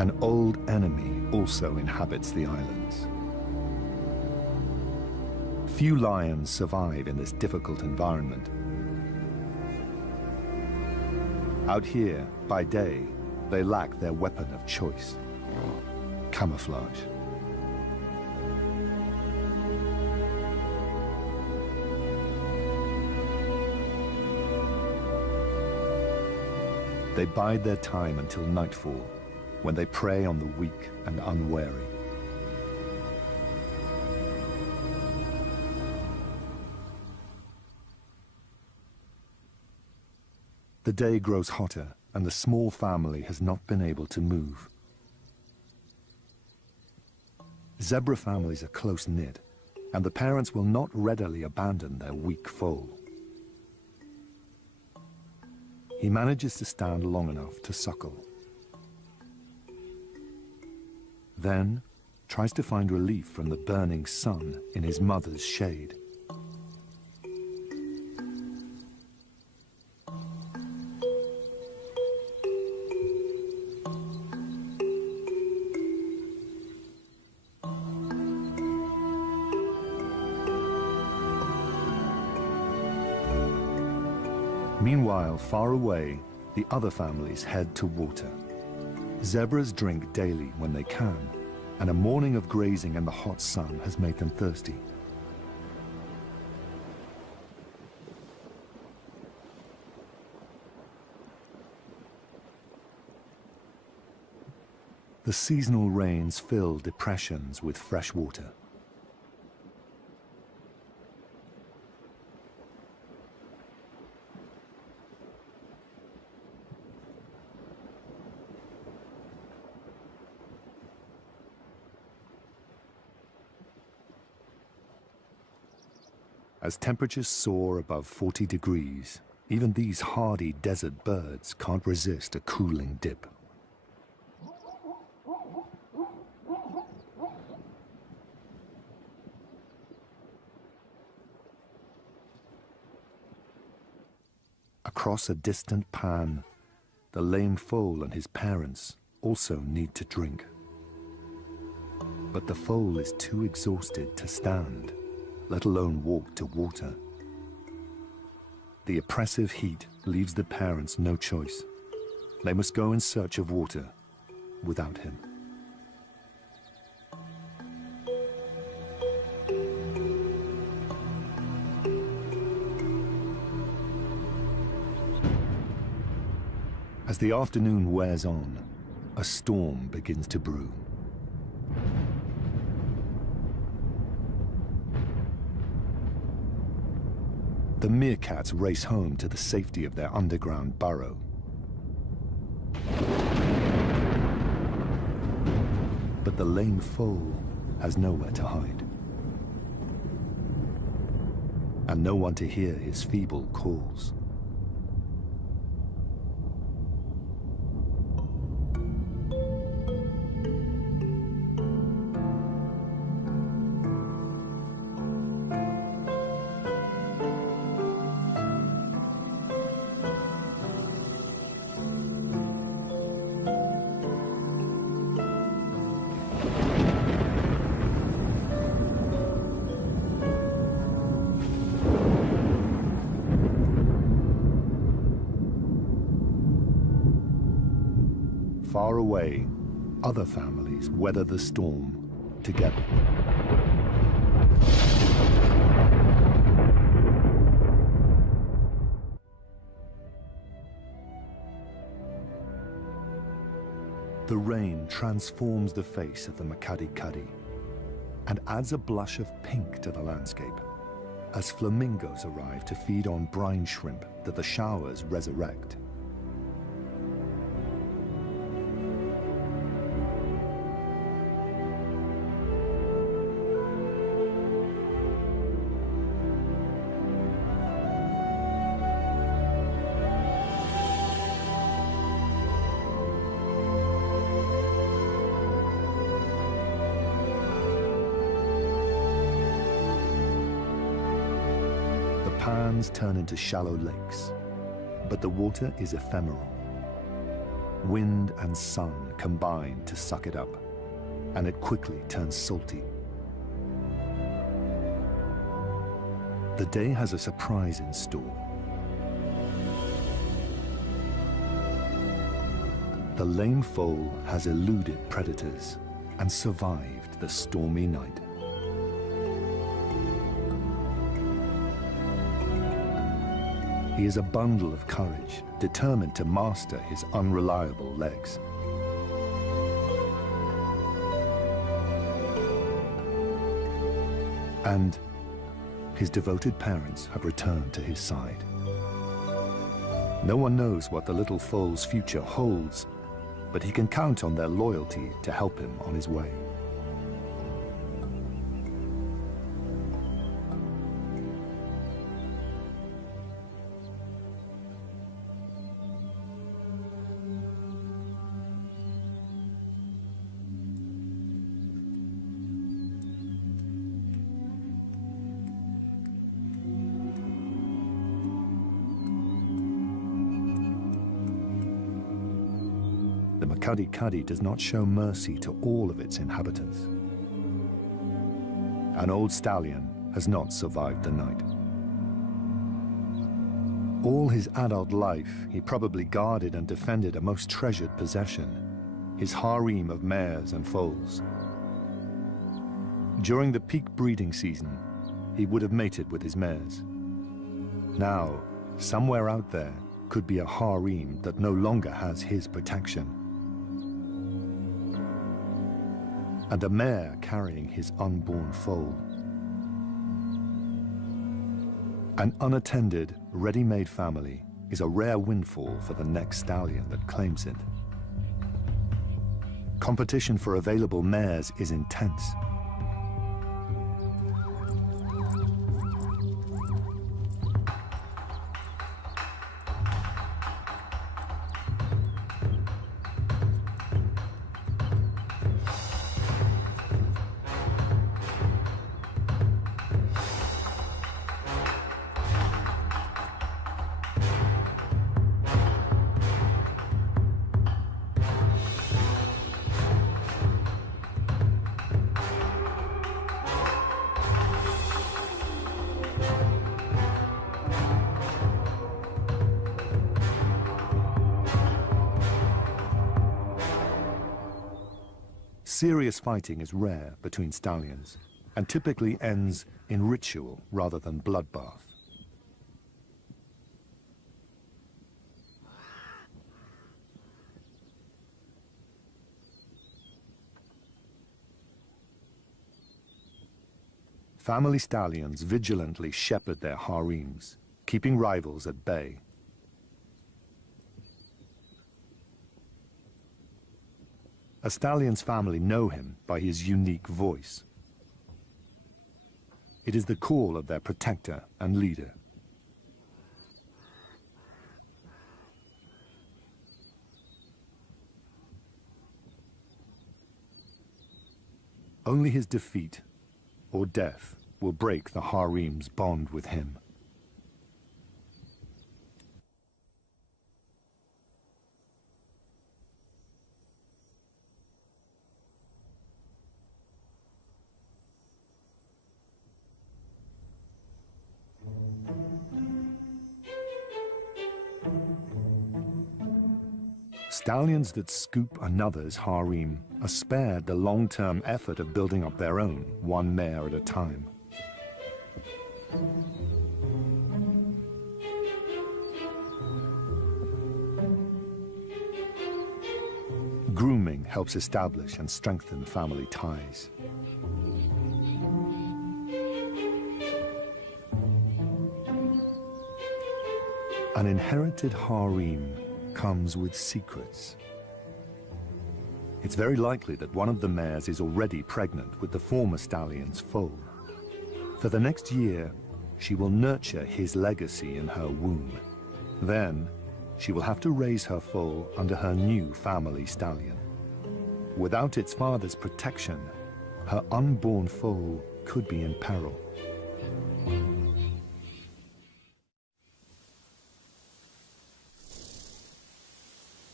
An old enemy also inhabits the islands. Few lions survive in this difficult environment. Out here, by day, they lack their weapon of choice: camouflage. They bide their time until nightfall, when they prey on the weak and unwary. The day grows hotter, and the small family has not been able to move. Zebra families are close-knit, and the parents will not readily abandon their weak foal. He manages to stand long enough to suckle. Then tries to find relief from the burning sun in his mother's shade. Meanwhile, far away, the other families head to water. Zebras drink daily when they can, and a morning of grazing in the hot sun has made them thirsty. The seasonal rains fill depressions with fresh water. As temperatures soar above 40 degrees, even these hardy desert birds can't resist a cooling dip. Across a distant pan, the lame foal and his parents also need to drink. But the foal is too exhausted to stand, let alone walk to water. The oppressive heat leaves the parents no choice. They must go in search of water without him. As the afternoon wears on, a storm begins to brew. The meerkats race home to the safety of their underground burrow. But the lame foal has nowhere to hide, and no one to hear his feeble calls. Far away, other families weather the storm together. The rain transforms the face of the Makadi-Kadi and adds a blush of pink to the landscape as flamingos arrive to feed on brine shrimp that the showers resurrect. Pans turn into shallow lakes, but the water is ephemeral. wind and sun combine to suck it up, and it quickly turns salty. The day has a surprise in store. The lame foal has eluded predators and survived the stormy night. He is a bundle of courage, determined to master his unreliable legs. And his devoted parents have returned to his side. No one knows what the little foal's future holds, but he can count on their loyalty to help him on his way. Kadikadi does not show mercy to all of its inhabitants. An old stallion has not survived the night. All his adult life, he probably guarded and defended a most treasured possession, his harem of mares and foals. During the peak breeding season, he would have mated with his mares. Now, somewhere out there could be a harem that no longer has his protection, and a mare carrying his unborn foal. An unattended, ready-made family is a rare windfall for the next stallion that claims it. Competition for available mares is intense. Serious fighting is rare between stallions and typically ends in ritual rather than bloodbath. Family stallions vigilantly shepherd their harems, keeping rivals at bay. A stallion's family know him by his unique voice. It is the call of their protector and leader. Only his defeat or death will break the harem's bond with him. Stallions that scoop another's harem are spared the long-term effort of building up their own, one mare at a time. Grooming helps establish and strengthen family ties. An inherited harem comes with secrets. It's very likely that one of the mares is already pregnant with the former stallion's foal. For the next year, she will nurture his legacy in her womb. Then, she will have to raise her foal under her new family stallion. Without its father's protection, her unborn foal could be in peril.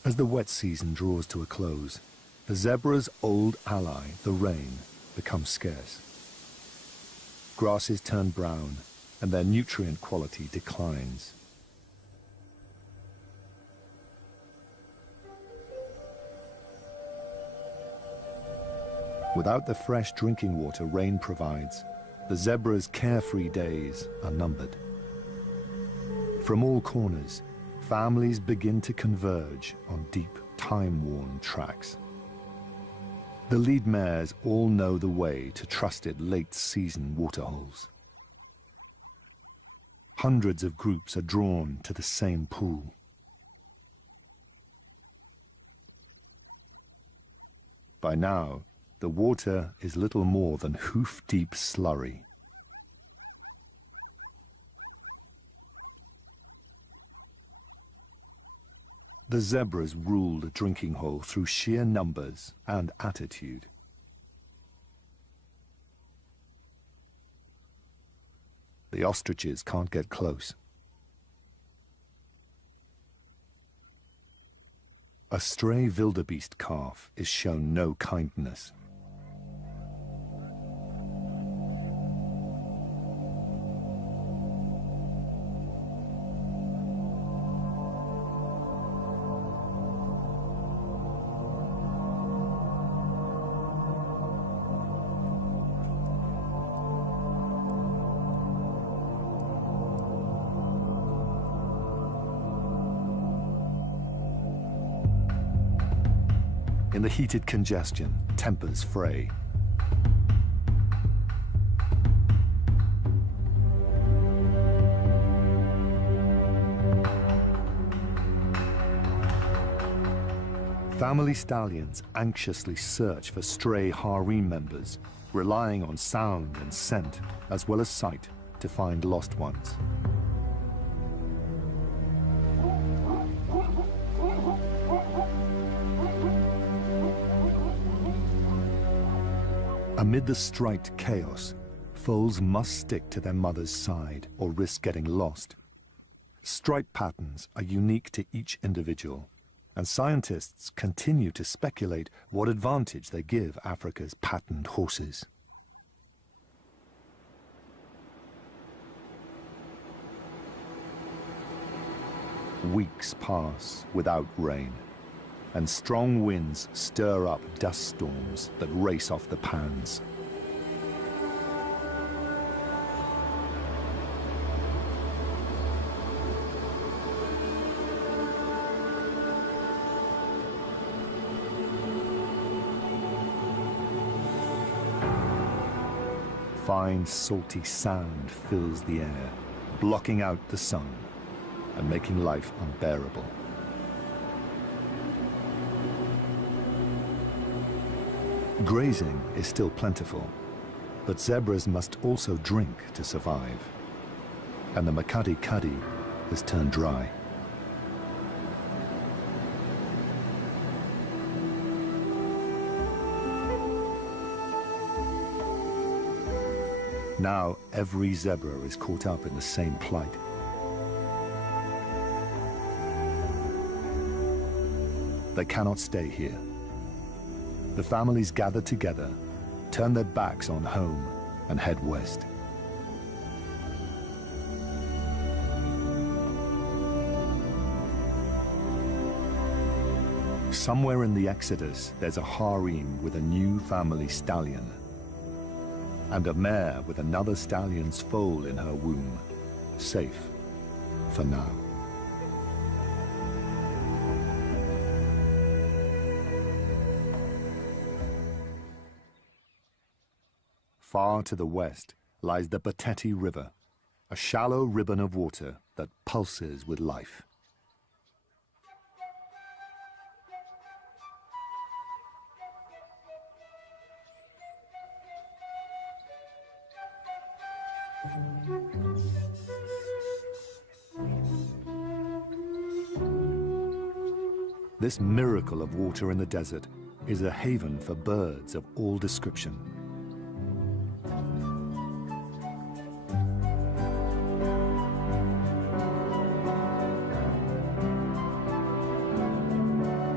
As the wet season draws to a close, the zebra's old ally, the rain, becomes scarce. Grasses turn brown, and their nutrient quality declines. Without the fresh drinking water rain provides, the zebra's carefree days are numbered. From all corners, families begin to converge on deep, time-worn tracks. The lead mares all know the way to trusted late-season waterholes. Hundreds of groups are drawn to the same pool. By now, the water is little more than hoof-deep slurry. The zebras rule the drinking hole through sheer numbers and attitude. The ostriches can't get close. A stray wildebeest calf is shown no kindness. In the heated congestion, tempers fray. Family stallions anxiously search for stray harem members, relying on sound and scent, as well as sight, to find lost ones. Amid the striped chaos, foals must stick to their mother's side or risk getting lost. Stripe patterns are unique to each individual, and scientists continue to speculate what advantage they give Africa's patterned horses. Weeks pass without rain, and strong winds stir up dust storms that race off the pans. Fine, salty sand fills the air, blocking out the sun and making life unbearable. Grazing is still plentiful, but zebras must also drink to survive, and the Makadi Kadi has turned dry. Now every zebra is caught up in the same plight. They cannot stay here. The families gather together, turn their backs on home, and head west. Somewhere in the exodus, there's a harem with a new family stallion, and a mare with another stallion's foal in her womb, safe for now. Far to the west lies the Bateti River, a shallow ribbon of water that pulses with life. This miracle of water in the desert is a haven for birds of all description.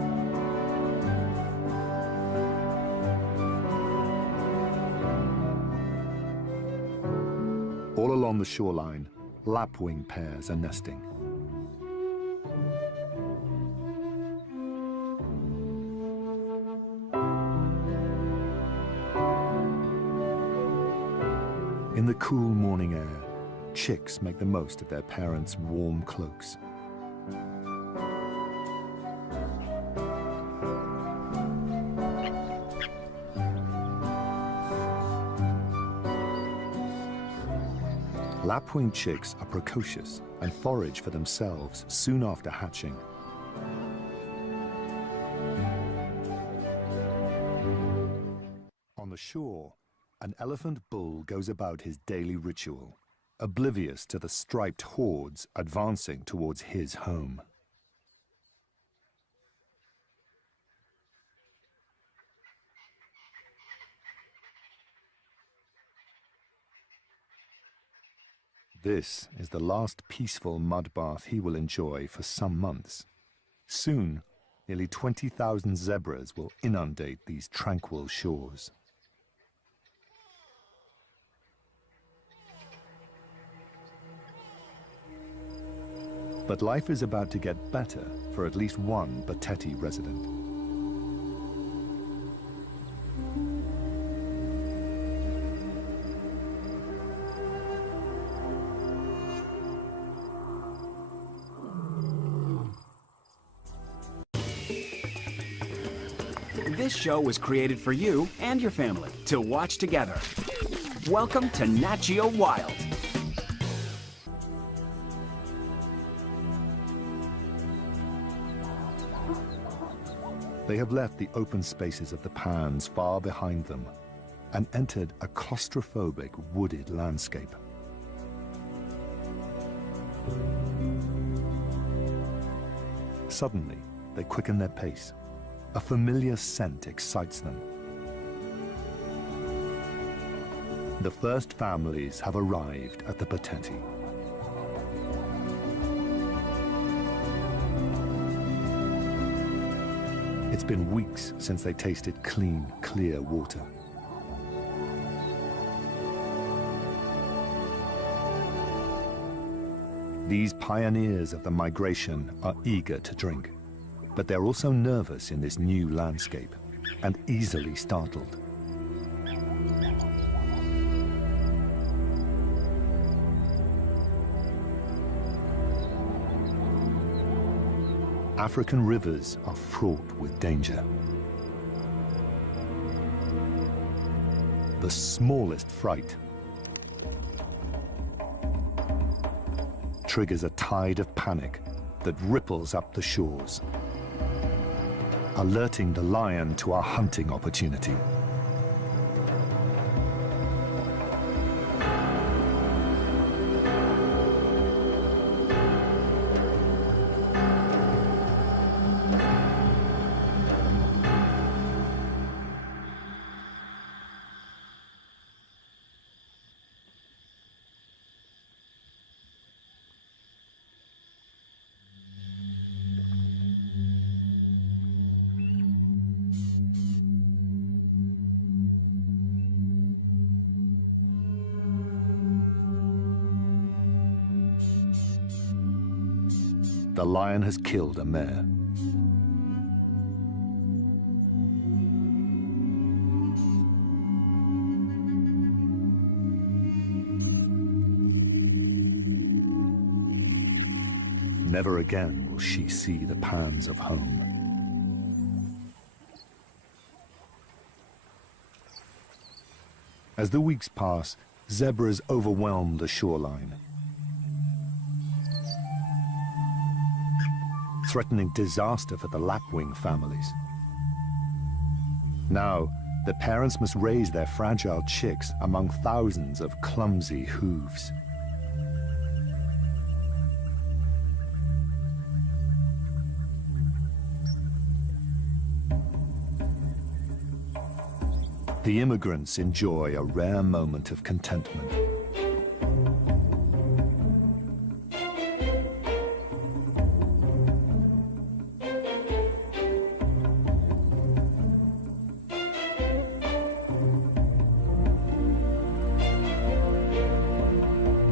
All along the shoreline, lapwing pairs are nesting. In the cool morning air, chicks make the most of their parents' warm cloaks. Lapwing chicks are precocious and forage for themselves soon after hatching. On the shore, an elephant bull goes about his daily ritual, oblivious to the striped hordes advancing towards his home. This is the last peaceful mud bath he will enjoy for some months. Soon, nearly 20,000 zebras will inundate these tranquil shores. But life is about to get better for at least one Bateti resident. This show was created for you and your family to watch together. Welcome to Nat Geo Wild. They have left the open spaces of the pans far behind them and entered a claustrophobic wooded landscape. Suddenly, they quicken their pace. A familiar scent excites them. The first families have arrived at the Bateti. It's been weeks since they tasted clean, clear water. These pioneers of the migration are eager to drink. But they're also nervous in this new landscape and easily startled. African rivers are fraught with danger. The smallest fright triggers a tide of panic that ripples up the shores, alerting the lion to a hunting opportunity. The lion has killed a mare. Never again will she see the pans of home. As the weeks pass, zebras overwhelm the shoreline, threatening disaster for the lapwing families. Now, the parents must raise their fragile chicks among thousands of clumsy hooves. The immigrants enjoy a rare moment of contentment.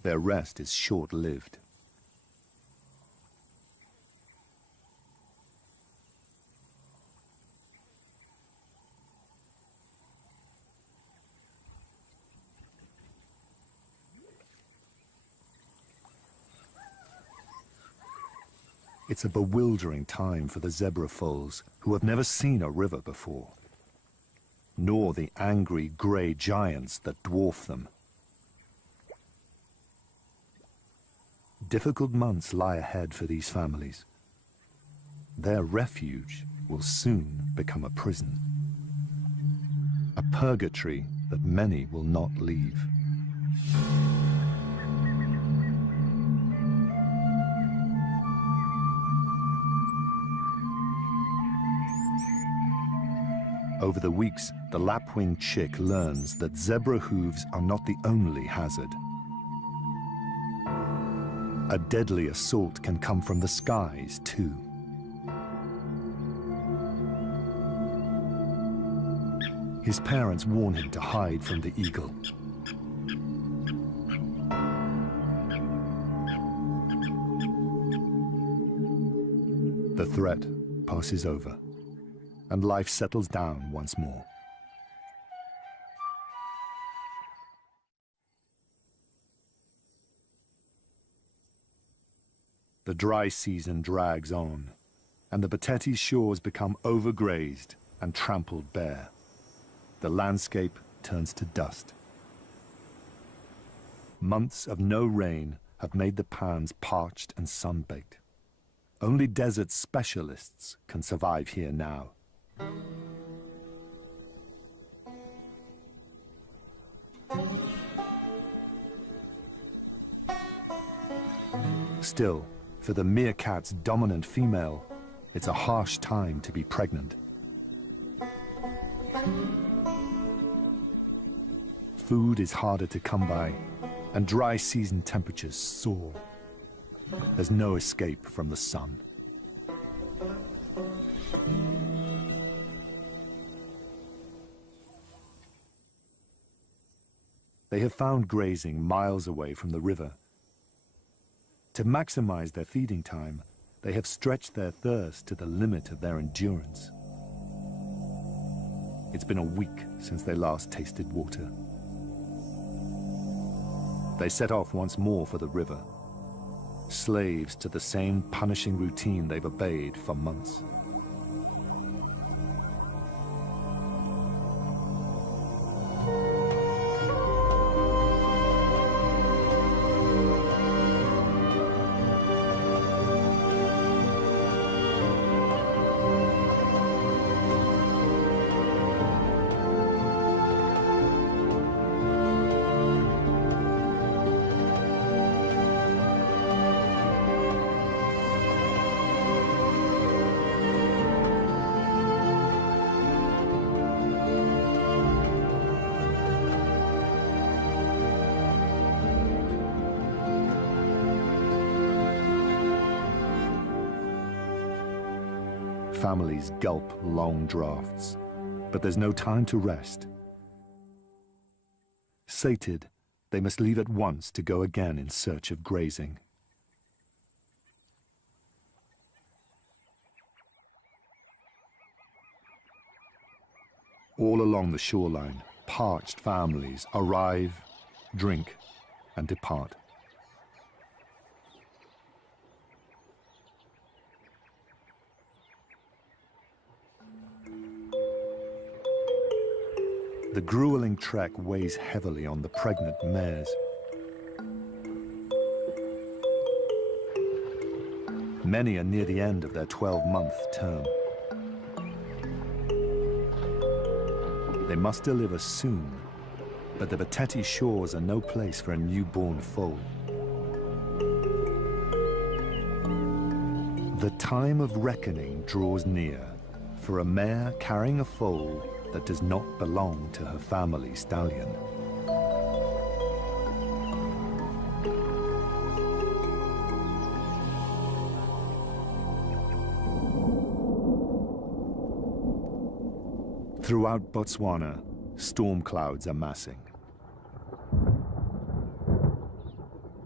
Their rest is short-lived. It's a bewildering time for the zebra foals, who have never seen a river before, nor the angry grey giants that dwarf them. Difficult months lie ahead for these families. Their refuge will soon become a prison, a purgatory that many will not leave. Over the weeks, the lapwing chick learns that zebra hooves are not the only hazard. A deadly assault can come from the skies, too. His parents warn him to hide from the eagle. The threat passes over, and life settles down once more. The dry season drags on, and the Batete shores become overgrazed and trampled bare. The landscape turns to dust. Months of no rain have made the pans parched and sun-baked. Only desert specialists can survive here now. Still, for the meerkat's dominant female, it's a harsh time to be pregnant. Food is harder to come by, and dry season temperatures soar. There's no escape from the sun. They have found grazing miles away from the river. To maximize their feeding time, they have stretched their thirst to the limit of their endurance. It's been a week since they last tasted water. They set off once more for the river, slaves to the same punishing routine they've obeyed for months. Families gulp long draughts, but there's no time to rest. Sated, they must leave at once to go again in search of grazing. All along the shoreline, parched families arrive, drink, and depart. The grueling trek weighs heavily on the pregnant mares. Many are near the end of their 12-month term. They must deliver soon, but the Batete shores are no place for a newborn foal. The time of reckoning draws near for a mare carrying a foal that does not belong to her family stallion. Throughout Botswana, storm clouds are massing.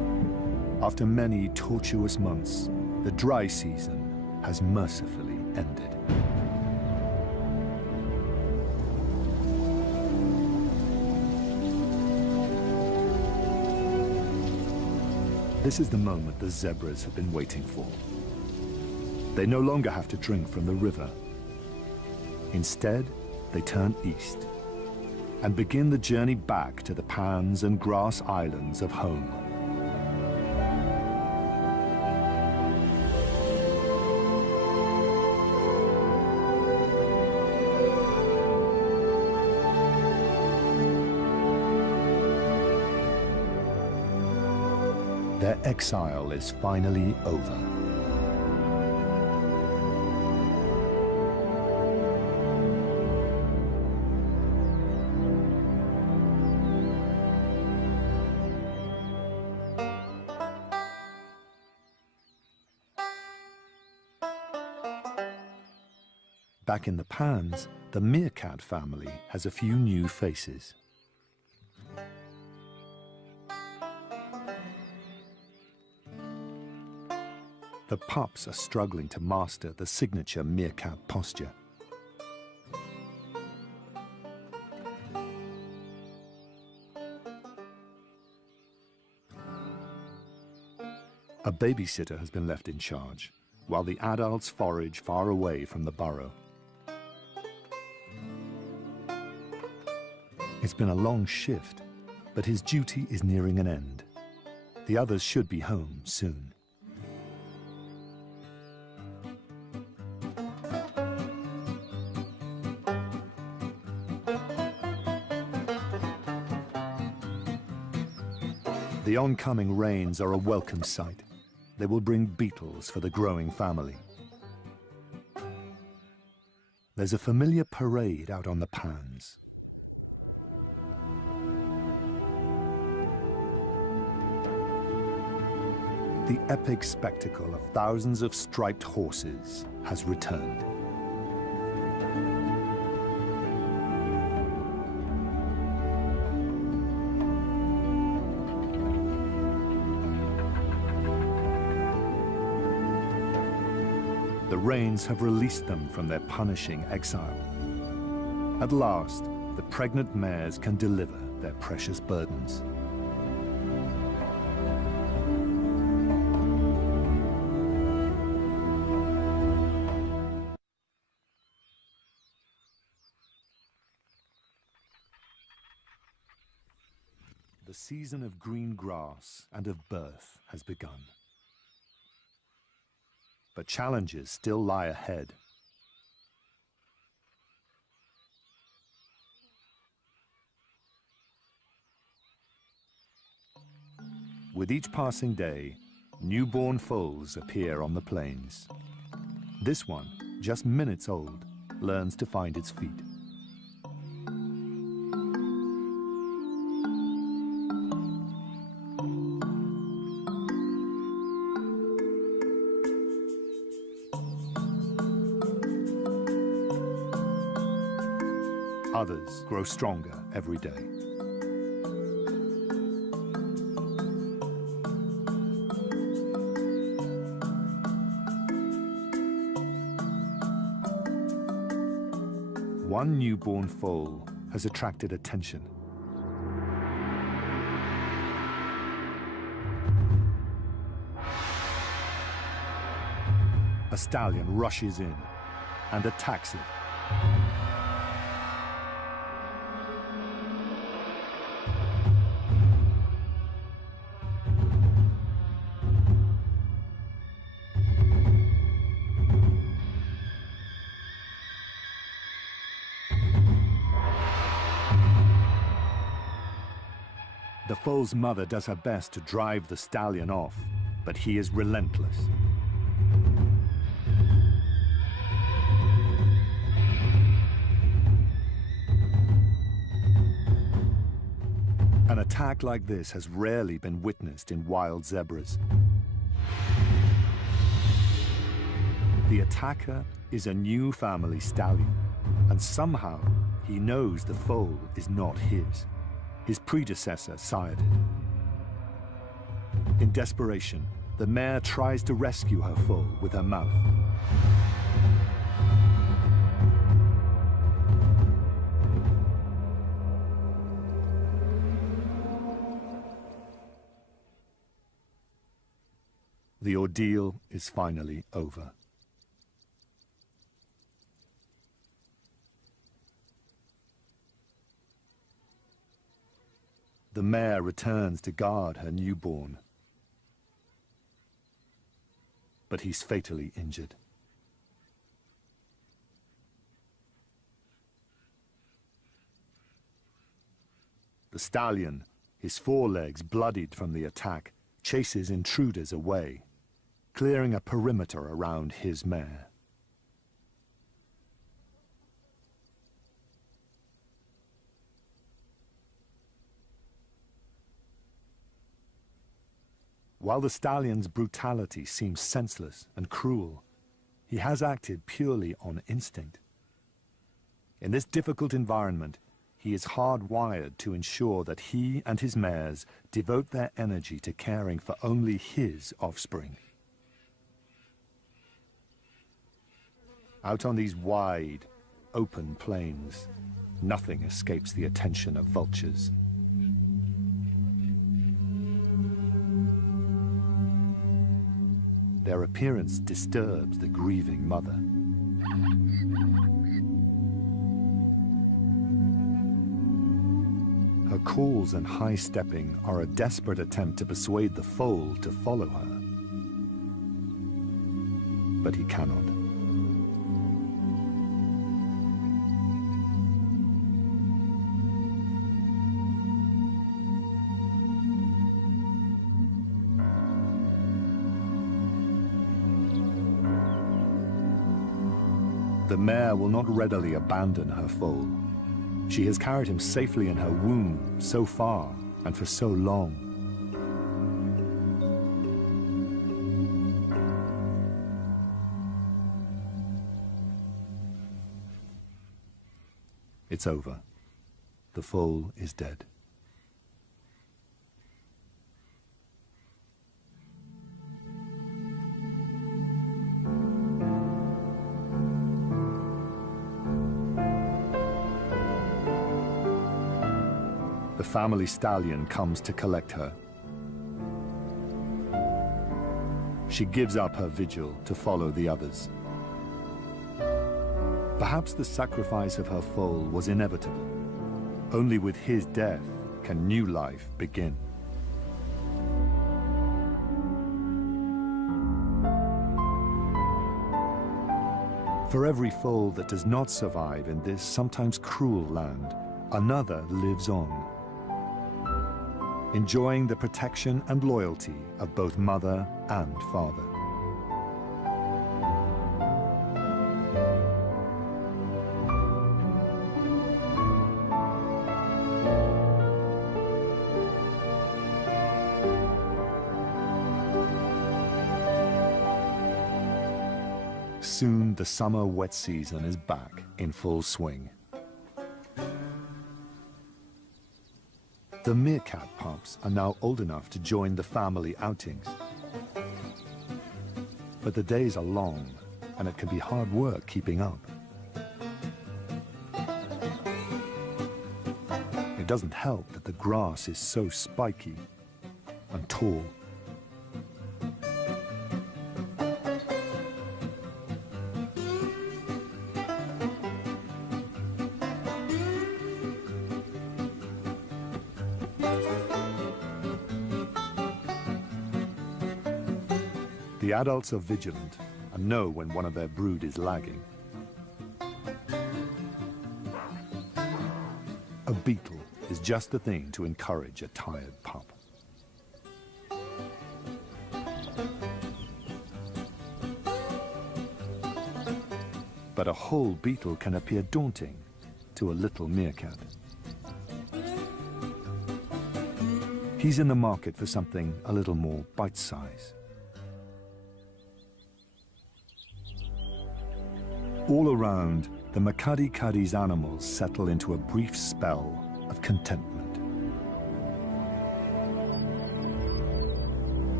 After many tortuous months, the dry season has mercifully ended. This is the moment the zebras have been waiting for. They no longer have to drink from the river. Instead, they turn east and begin the journey back to the pans and grass islands of home. Their exile is finally over. Back in the pans, the meerkat family has a few new faces. The pups are struggling to master the signature meerkat posture. A babysitter has been left in charge, while the adults forage far away from the burrow. It's been a long shift, but his duty is nearing an end. The others should be home soon. The oncoming rains are a welcome sight. They will bring beetles for the growing family. There's a familiar parade out on the pans. The epic spectacle of thousands of striped horses has returned. The rains have released them from their punishing exile. At last, the pregnant mares can deliver their precious burdens. The season of green grass and of birth has begun. But challenges still lie ahead. With each passing day, newborn foals appear on the plains. This one, just minutes old, learns to find its feet. Others grow stronger every day. One newborn foal has attracted attention. A stallion rushes in and attacks it. The foal's mother does her best to drive the stallion off, but he is relentless. An attack like this has rarely been witnessed in wild zebras. The attacker is a new family stallion, and somehow he knows the foal is not his. His predecessor sired it. In desperation, the mare tries to rescue her foal with her mouth. The ordeal is finally over. The mare returns to guard her newborn, but he's fatally injured. The stallion, his forelegs bloodied from the attack, chases intruders away, clearing a perimeter around his mare. While the stallion's brutality seems senseless and cruel, he has acted purely on instinct. In this difficult environment, he is hardwired to ensure that he and his mares devote their energy to caring for only his offspring. Out on these wide, open plains, nothing escapes the attention of vultures. Their appearance disturbs the grieving mother. Her calls and high-stepping are a desperate attempt to persuade the foal to follow her. But he cannot. The mare will not readily abandon her foal. She has carried him safely in her womb so far and for so long. It's over. The foal is dead. The family stallion comes to collect her. She gives up her vigil to follow the others. Perhaps the sacrifice of her foal was inevitable. Only with his death can new life begin. For every foal that does not survive in this sometimes cruel land, another lives on, enjoying the protection and loyalty of both mother and father. Soon the summer wet season is back in full swing. The meerkat pups are now old enough to join the family outings. But the days are long, and it can be hard work keeping up. It doesn't help that the grass is so spiky and tall. The adults are vigilant and know when one of their brood is lagging. A beetle is just the thing to encourage a tired pup. But a whole beetle can appear daunting to a little meerkat. He's in the market for something a little more bite-sized. All around, the Makadi-Kadi's animals settle into a brief spell of contentment.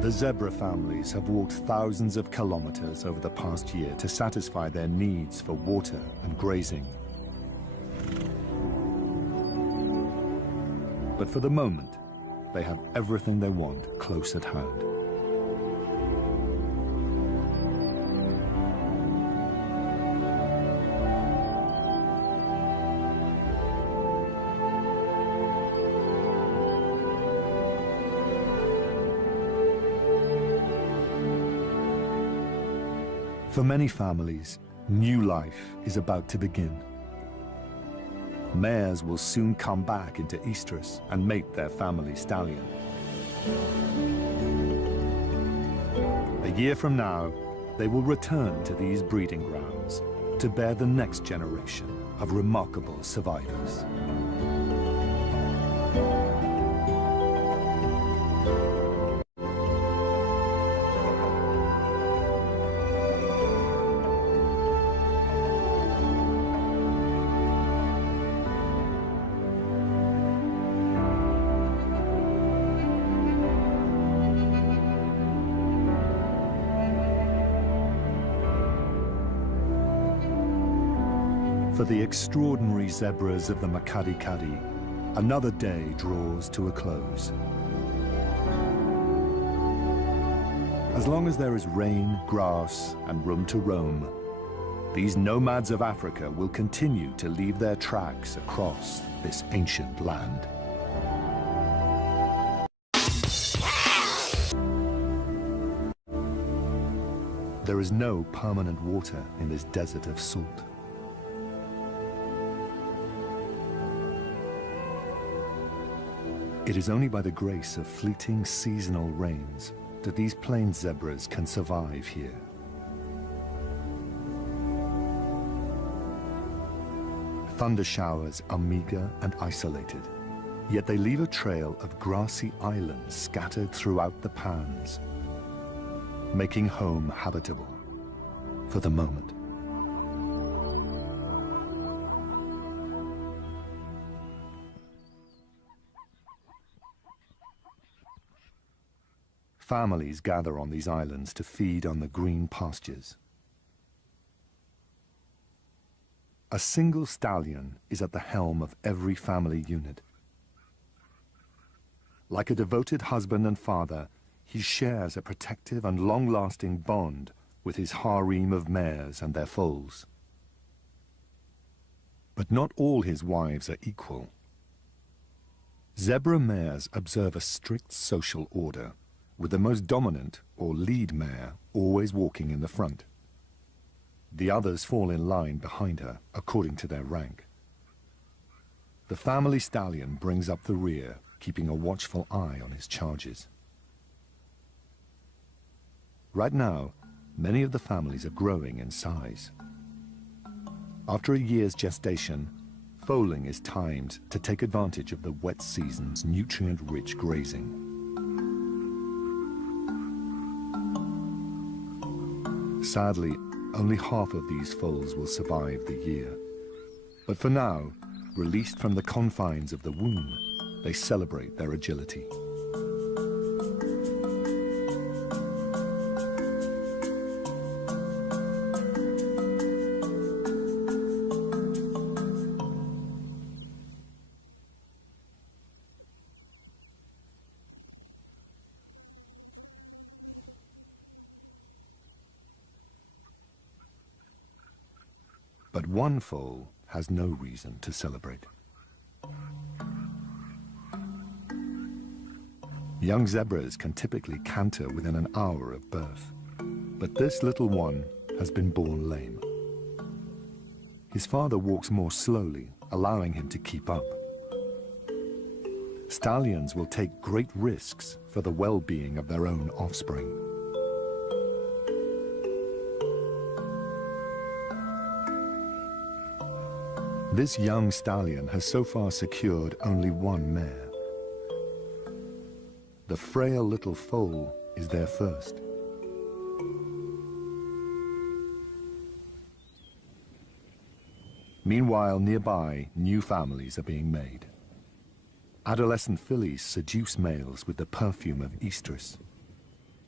The zebra families have walked thousands of kilometers over the past year to satisfy their needs for water and grazing. But for the moment, they have everything they want close at hand. For many families, new life is about to begin. Mares will soon come back into estrus and mate their family stallion. A year from now, they will return to these breeding grounds to bear the next generation of remarkable survivors. For the extraordinary zebras of the Makadi-Kadi, another day draws to a close. As long as there is rain, grass, and room to roam, these nomads of Africa will continue to leave their tracks across this ancient land. There is no permanent water in this desert of salt. It is only by the grace of fleeting seasonal rains that these plains zebras can survive here. Thunder showers are meager and isolated, yet they leave a trail of grassy islands scattered throughout the pans, making home habitable for the moment. Families gather on these islands to feed on the green pastures. A single stallion is at the helm of every family unit. Like a devoted husband and father, he shares a protective and long-lasting bond with his harem of mares and their foals. But not all his wives are equal. Zebra mares observe a strict social order, with the most dominant, or lead mare, always walking in the front. The others fall in line behind her, according to their rank. The family stallion brings up the rear, keeping a watchful eye on his charges. Right now, many of the families are growing in size. After a year's gestation, foaling is timed to take advantage of the wet season's nutrient-rich grazing. Sadly, only half of these foals will survive the year. But for now, released from the confines of the womb, they celebrate their agility. But one foal has no reason to celebrate. Young zebras can typically canter within an hour of birth, but this little one has been born lame. His father walks more slowly, allowing him to keep up. Stallions will take great risks for the well-being of their own offspring. This young stallion has so far secured only one mare. The frail little foal is there first. Meanwhile, nearby, new families are being made. Adolescent fillies seduce males with the perfume of estrus.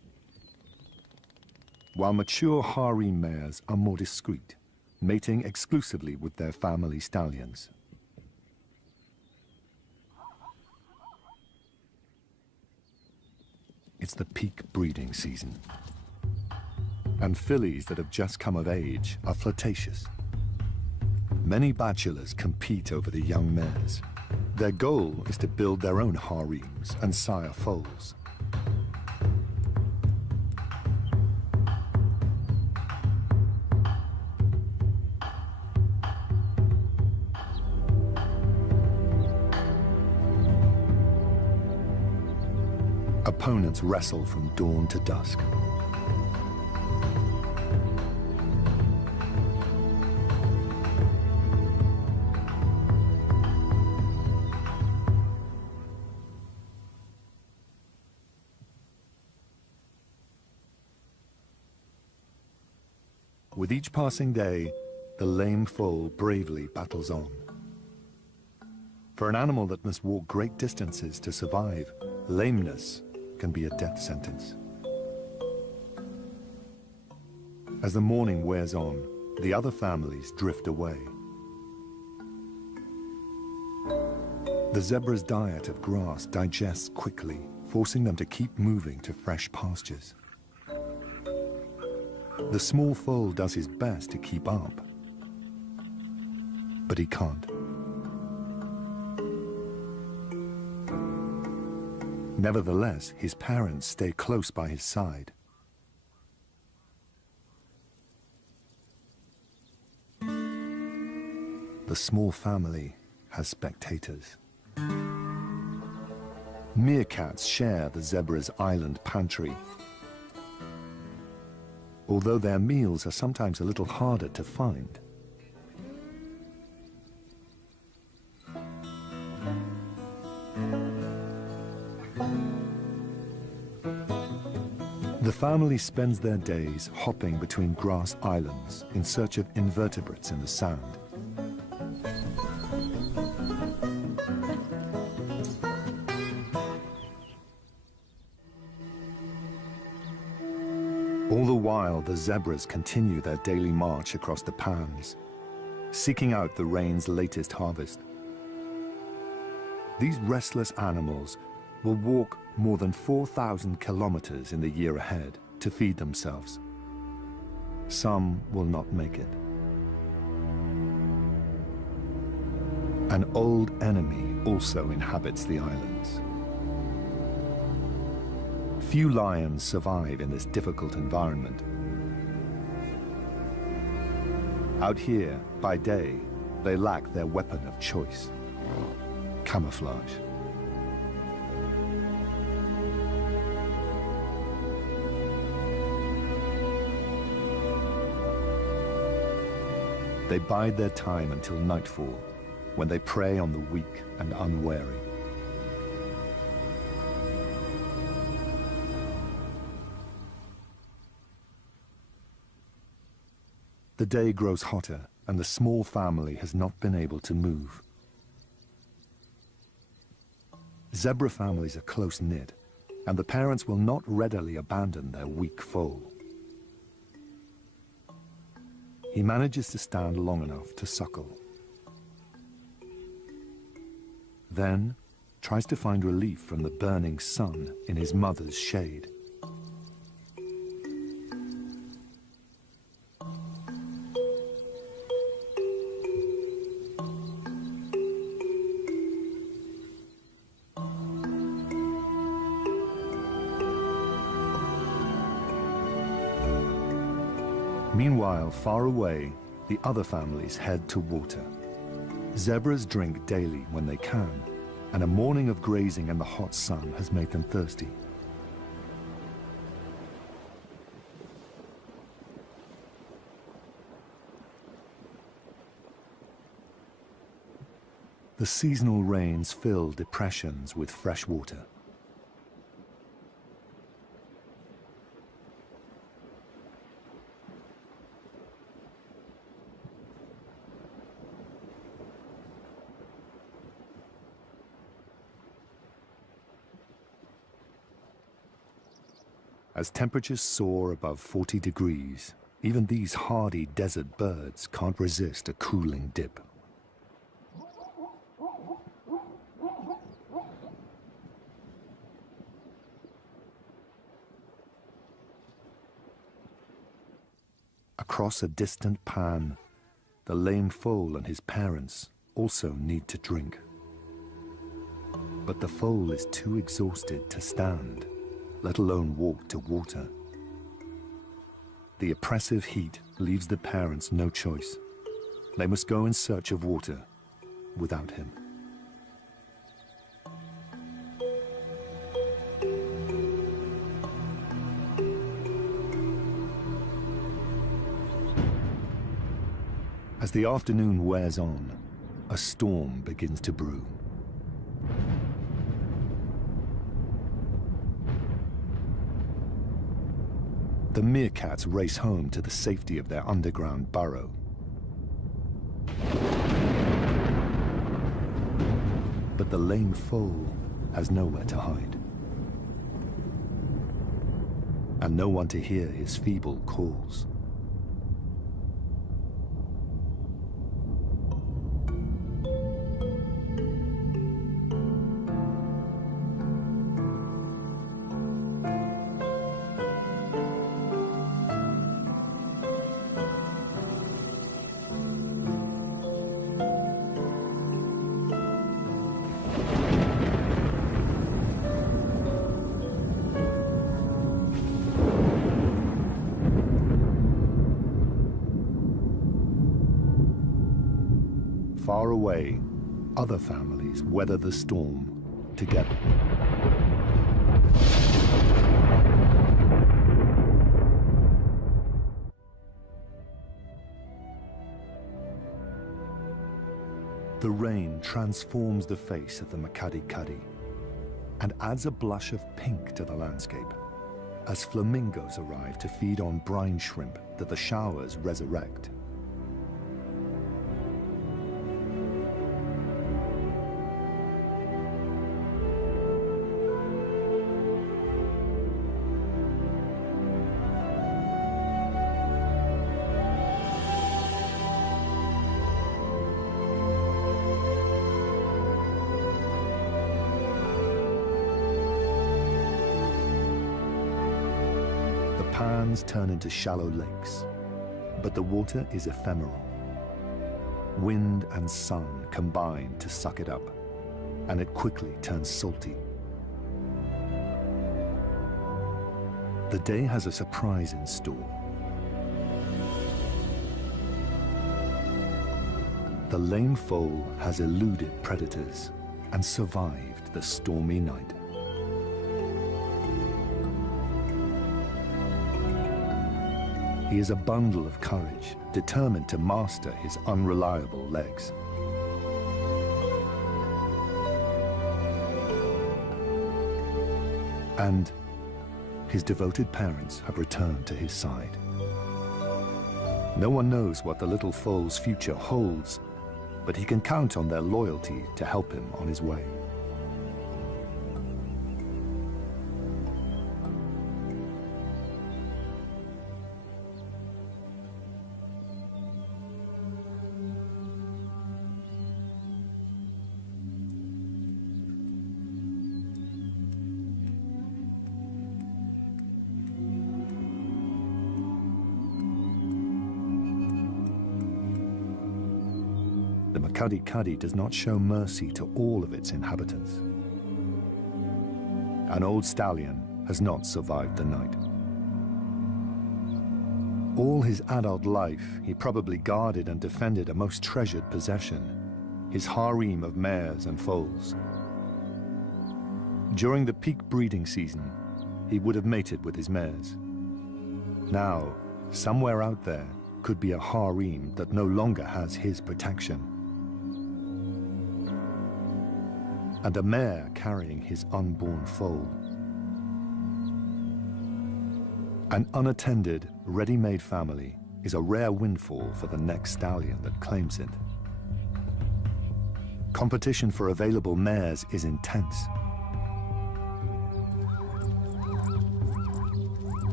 while mature harem mares are more discreet, mating exclusively with their family stallions. It's the peak breeding season, and fillies that have just come of age are flirtatious. Many bachelors compete over the young mares. Their goal is to build their own harems and sire foals. Opponents wrestle from dawn to dusk. With each passing day, the lame foal bravely battles on. For an animal that must walk great distances to survive, lameness can be a death sentence. As the morning wears on, the other families drift away. The zebra's diet of grass digests quickly, forcing them to keep moving to fresh pastures. The small foal does his best to keep up, but he can't. Nevertheless, his parents stay close by his side. The small family has spectators. Meerkats share the zebra's island pantry. Although their meals are sometimes a little harder to find. The family spends their days hopping between grass islands in search of invertebrates in the sand. All the while, the zebras continue their daily march across the pans, seeking out the rain's latest harvest. These restless animals will walk more than 4,000 kilometers in the year ahead to feed themselves. Some will not make it. An old enemy also inhabits the islands. Few lions survive in this difficult environment. Out here, by day, they lack their weapon of choice: camouflage. They bide their time until nightfall, when they prey on the weak and unwary. The day grows hotter, and the small family has not been able to move. Zebra families are close-knit, and the parents will not readily abandon their weak foal. He manages to stand long enough to suckle. Then tries to find relief from the burning sun in his mother's shade. Meanwhile, far away, the other families head to water. Zebras drink daily when they can, and a morning of grazing in the hot sun has made them thirsty. The seasonal rains fill depressions with fresh water. As temperatures soar above 40 degrees, even these hardy desert birds can't resist a cooling dip. Across a distant pan, the lame foal and his parents also need to drink. But the foal is too exhausted to stand, let alone walk to water. The oppressive heat leaves the parents no choice. They must go in search of water without him. As the afternoon wears on, a storm begins to brew. The meerkats race home to the safety of their underground burrow. But the lame foal has nowhere to hide, and no one to hear his feeble calls. Far away, other families weather the storm together. The rain transforms the face of the Makadi-Kadi and adds a blush of pink to the landscape as flamingos arrive to feed on brine shrimp that the showers resurrect. Pans turn into shallow lakes, but the water is ephemeral. Wind and sun combine to suck it up, and it quickly turns salty. The day has a surprise in store. The lame foal has eluded predators and survived the stormy night. He is a bundle of courage, determined to master his unreliable legs. And his devoted parents have returned to his side. No one knows what the little foal's future holds, but he can count on their loyalty to help him on his way. The Makadi-Kadi does not show mercy to all of its inhabitants. An old stallion has not survived the night. All his adult life, he probably guarded and defended a most treasured possession, his harem of mares and foals. During the peak breeding season, he would have mated with his mares. Now, somewhere out there could be a harem that no longer has his protection. And a mare carrying his unborn foal. An unattended, ready-made family is a rare windfall for the next stallion that claims it. Competition for available mares is intense.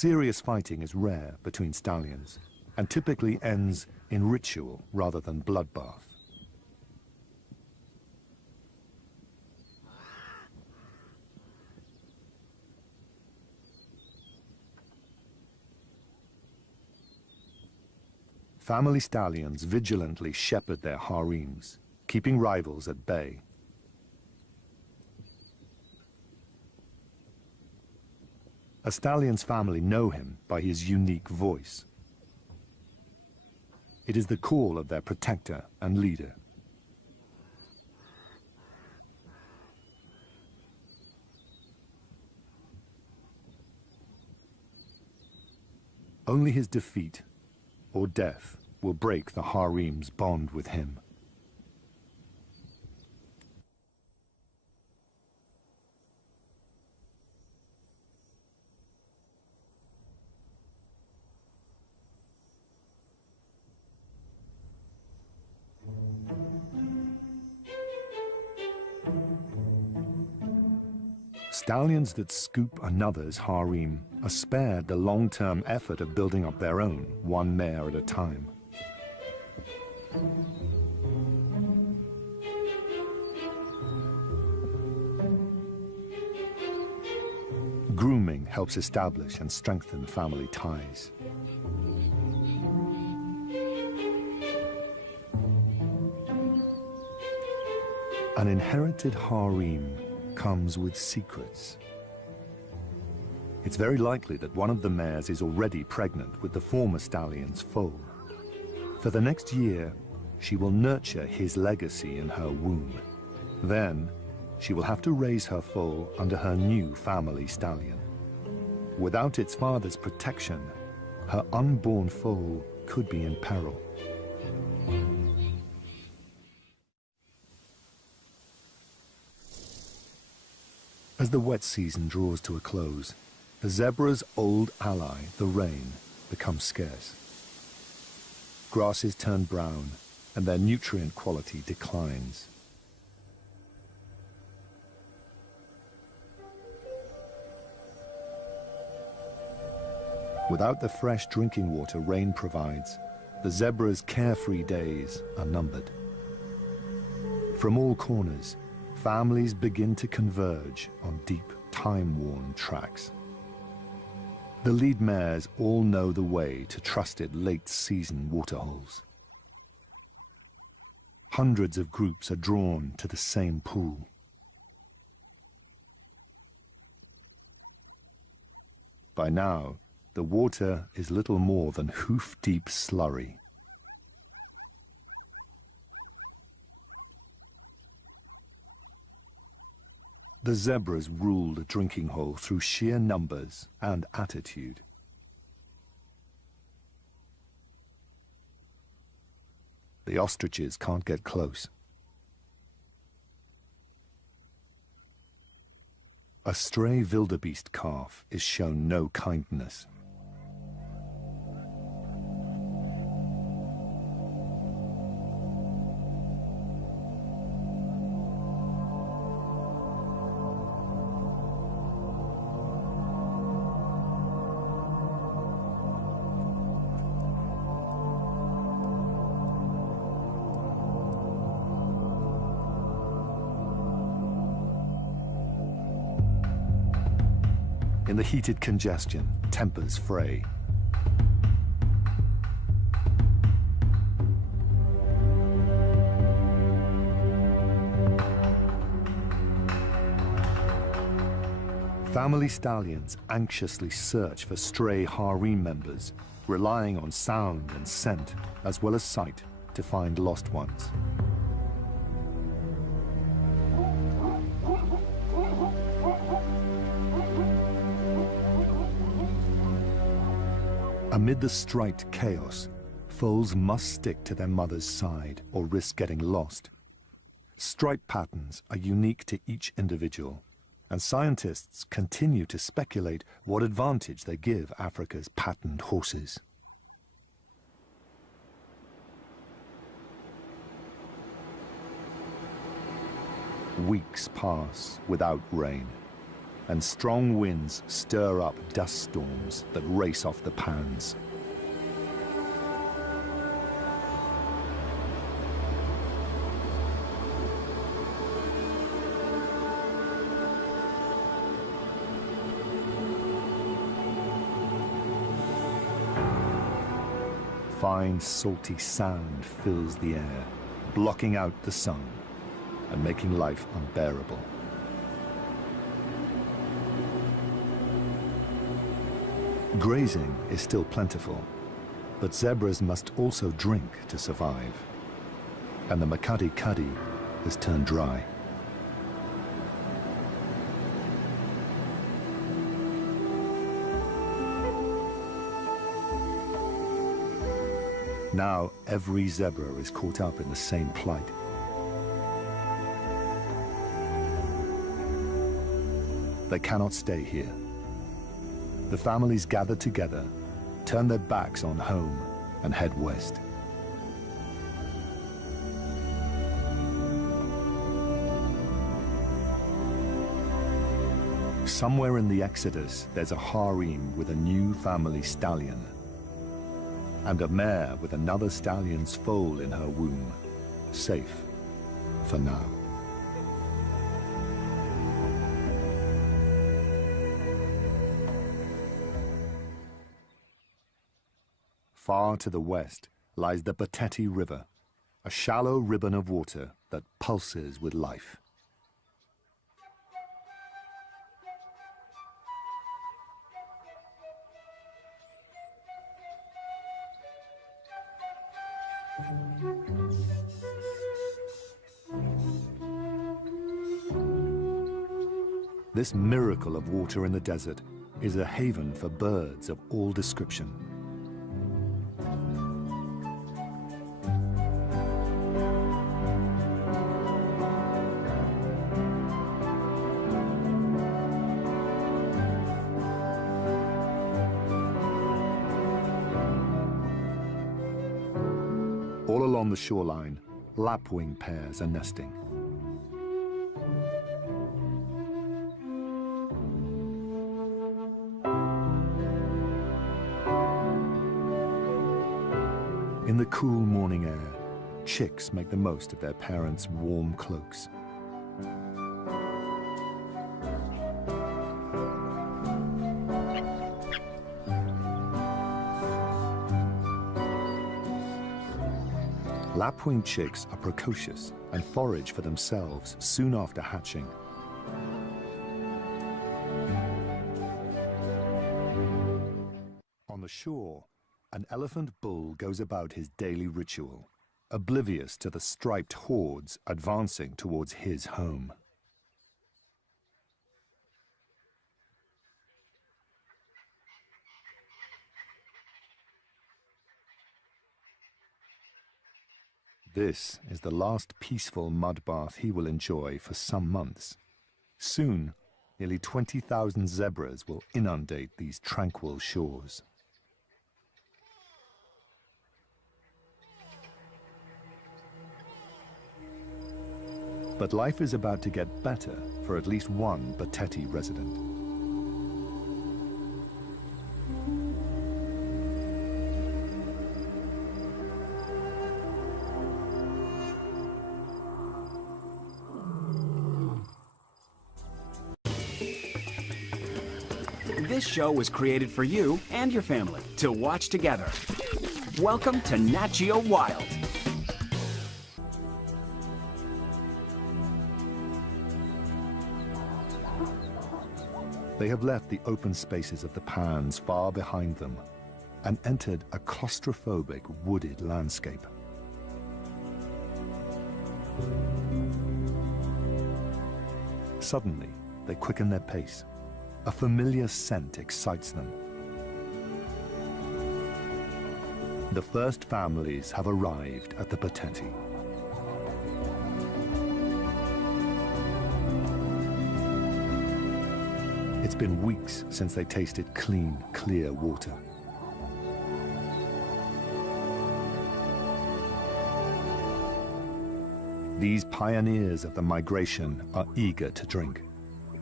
Serious fighting is rare between stallions and typically ends in ritual rather than bloodbath. Family stallions vigilantly shepherd their harems, keeping rivals at bay. A stallion's family know him by his unique voice. It is the call of their protector and leader. Only his defeat or death will break the harem's bond with him. Stallions that scoop another's harem are spared the long-term effort of building up their own, one mare at a time. Grooming helps establish and strengthen family ties. An inherited harem comes with secrets. It's very likely that one of the mares is already pregnant with the former stallion's foal. For the next year, she will nurture his legacy in her womb. Then, she will have to raise her foal under her new family stallion. Without its father's protection, her unborn foal could be in peril. As the wet season draws to a close, the zebra's old ally, the rain, becomes scarce. Grasses turn brown, and their nutrient quality declines. Without the fresh drinking water rain provides, the zebra's carefree days are numbered. From all corners, families begin to converge on deep, time-worn tracks. The lead mares all know the way to trusted late-season waterholes. Hundreds of groups are drawn to the same pool. By now, the water is little more than hoof-deep slurry. The zebras rule the drinking hole through sheer numbers and attitude. The ostriches can't get close. A stray wildebeest calf is shown no kindness. In the heated congestion, tempers fray. Family stallions anxiously search for stray harem members, relying on sound and scent, as well as sight, to find lost ones. Amid the striped chaos, foals must stick to their mother's side or risk getting lost. Stripe patterns are unique to each individual, and scientists continue to speculate what advantage they give Africa's patterned horses. Weeks pass without rain, and strong winds stir up dust storms that race off the pans. Fine, salty sand fills the air, blocking out the sun and making life unbearable. Grazing is still plentiful, but zebras must also drink to survive. And the Makadi Kadi has turned dry. Now every zebra is caught up in the same plight. They cannot stay here. The families gather together, turn their backs on home, and head west. Somewhere in the exodus, there's a harem with a new family stallion, and a mare with another stallion's foal in her womb, safe for now. Far to the west lies the Bateti River, a shallow ribbon of water that pulses with life. This miracle of water in the desert is a haven for birds of all description. All along the shoreline, lapwing pairs are nesting. In the cool morning air, chicks make the most of their parents' warm cloaks. Lapwing chicks are precocious and forage for themselves soon after hatching. On the shore, an elephant bull goes about his daily ritual, oblivious to the striped hordes advancing towards his home. This is the last peaceful mud bath he will enjoy for some months. Soon, nearly 20,000 zebras will inundate these tranquil shores. But life is about to get better for at least one Bateti resident. This show was created for you and your family to watch together. Welcome to Nat Geo Wild. They have left the open spaces of the pans far behind them and entered a claustrophobic wooded landscape. Suddenly, they quicken their pace. A familiar scent excites them. The first families have arrived at the Bateti. It's been weeks since they tasted clean, clear water. These pioneers of the migration are eager to drink,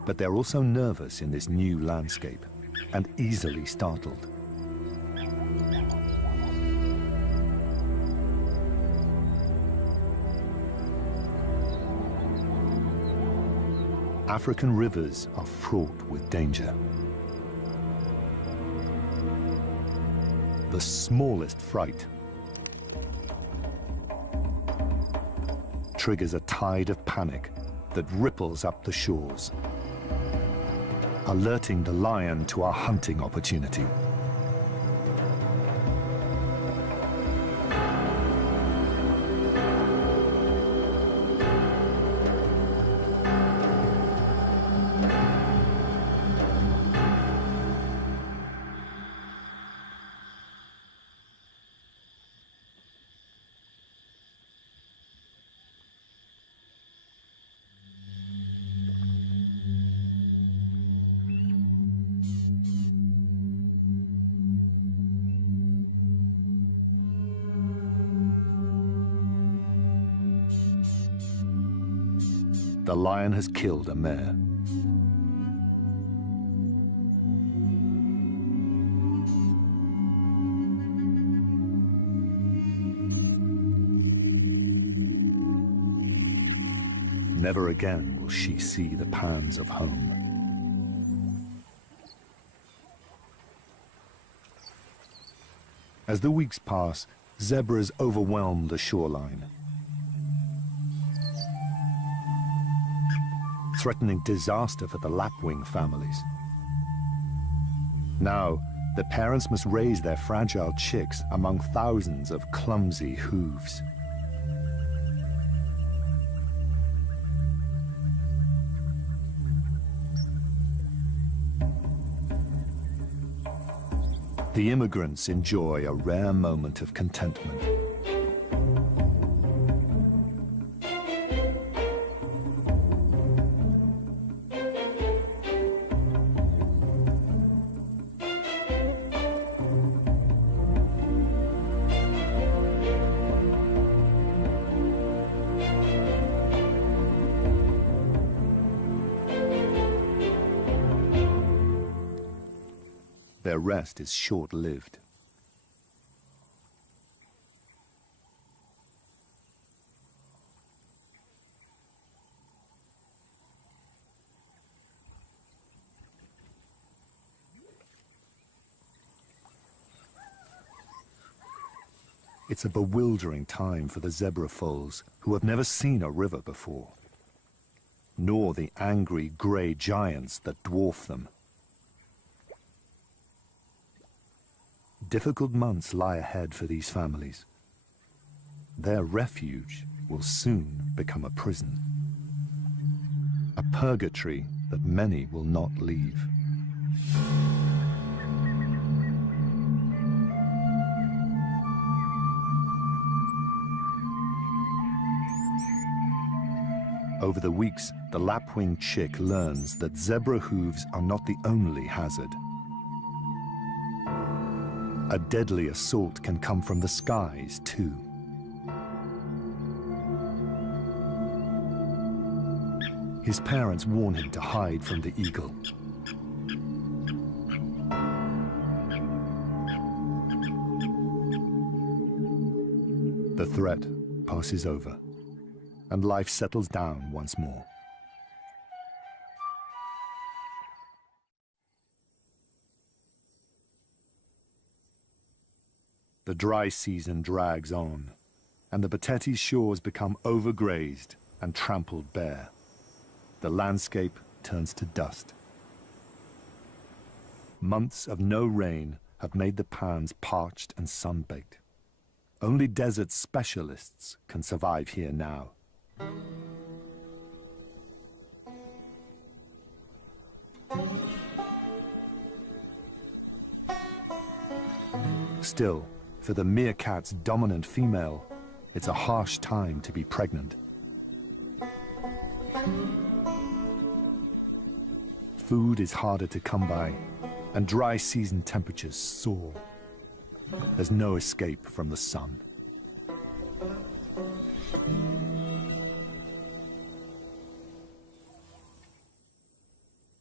But they're also nervous in this new landscape and easily startled. African rivers are fraught with danger. The smallest fright triggers a tide of panic that ripples up the shores, alerting the lion to a hunting opportunity. The lion has killed a mare. Never again will she see the pans of home. As the weeks pass, zebras overwhelm the shoreline, threatening disaster for the lapwing families. Now, the parents must raise their fragile chicks among thousands of clumsy hooves. The immigrants enjoy a rare moment of contentment. Their rest is short-lived. It's a bewildering time for the zebra foals who have never seen a river before, nor the angry grey giants that dwarf them. Difficult months lie ahead for these families. Their refuge will soon become a prison, a purgatory that many will not leave. Over the weeks, the lapwing chick learns that zebra hooves are not the only hazard. A deadly assault can come from the skies, too. His parents warn him to hide from the eagle. The threat passes over, and life settles down once more. The dry season drags on, and the Batete shores become overgrazed and trampled bare. The landscape turns to dust. Months of no rain have made the pans parched and sun-baked. Only desert specialists can survive here now. Still, for the meerkat's dominant female, it's a harsh time to be pregnant. Food is harder to come by, and dry season temperatures soar. There's no escape from the sun.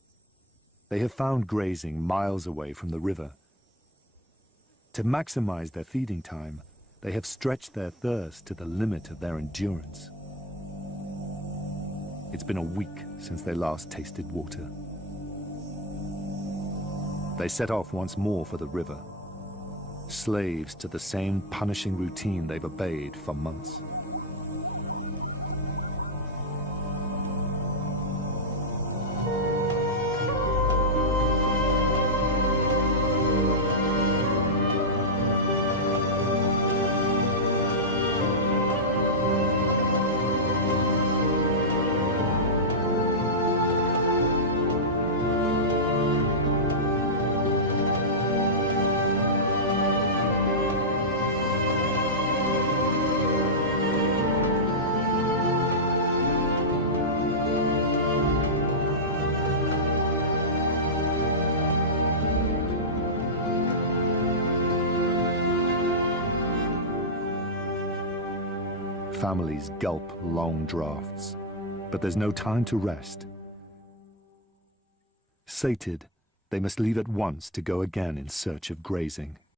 They have found grazing miles away from the river. To maximize their feeding time, they have stretched their thirst to the limit of their endurance. It's been a week since they last tasted water. They set off once more for the river, slaves to the same punishing routine they've obeyed for months. Families gulp long draughts, but there's no time to rest. Sated, they must leave at once to go again in search of grazing.